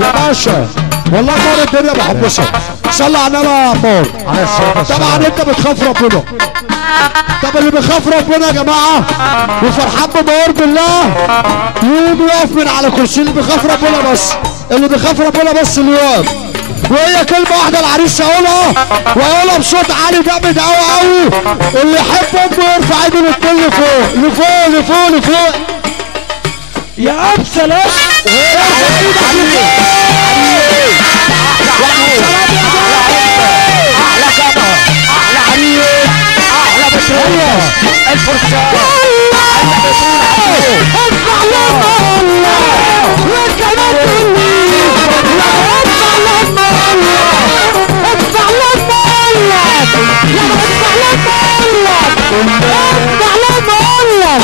يا باشا والله نور الدنيا بحبسك. صلى على النبي يا عمار. طبعا انت بتخاف ربنا. طب اللي بيخاف ربنا يا جماعه وفرحان بنور بالله يقوم يقف من على كرسي. اللي بيخاف ربنا بس، اللي بيخاف ربنا بس اللي يقف. وهي كلمه واحده العريس هقولها واقولها بصوت عالي جامد قوي قوي. اللي يحب امه يرفع ايده للكل لفوق لفوق لفوق لفوق. يا اب سلام. احلى جبهه، احلى عريس، احلى بترول الفرسان، احلى بترول. اسمع لما الله والكلام كله. اسمع لما الله، اسمع لما الله، اسمع لما الله، اسمع لما الله.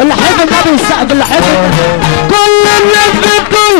اللي حب النبي يسقف، اللي حب كل الناس بتقول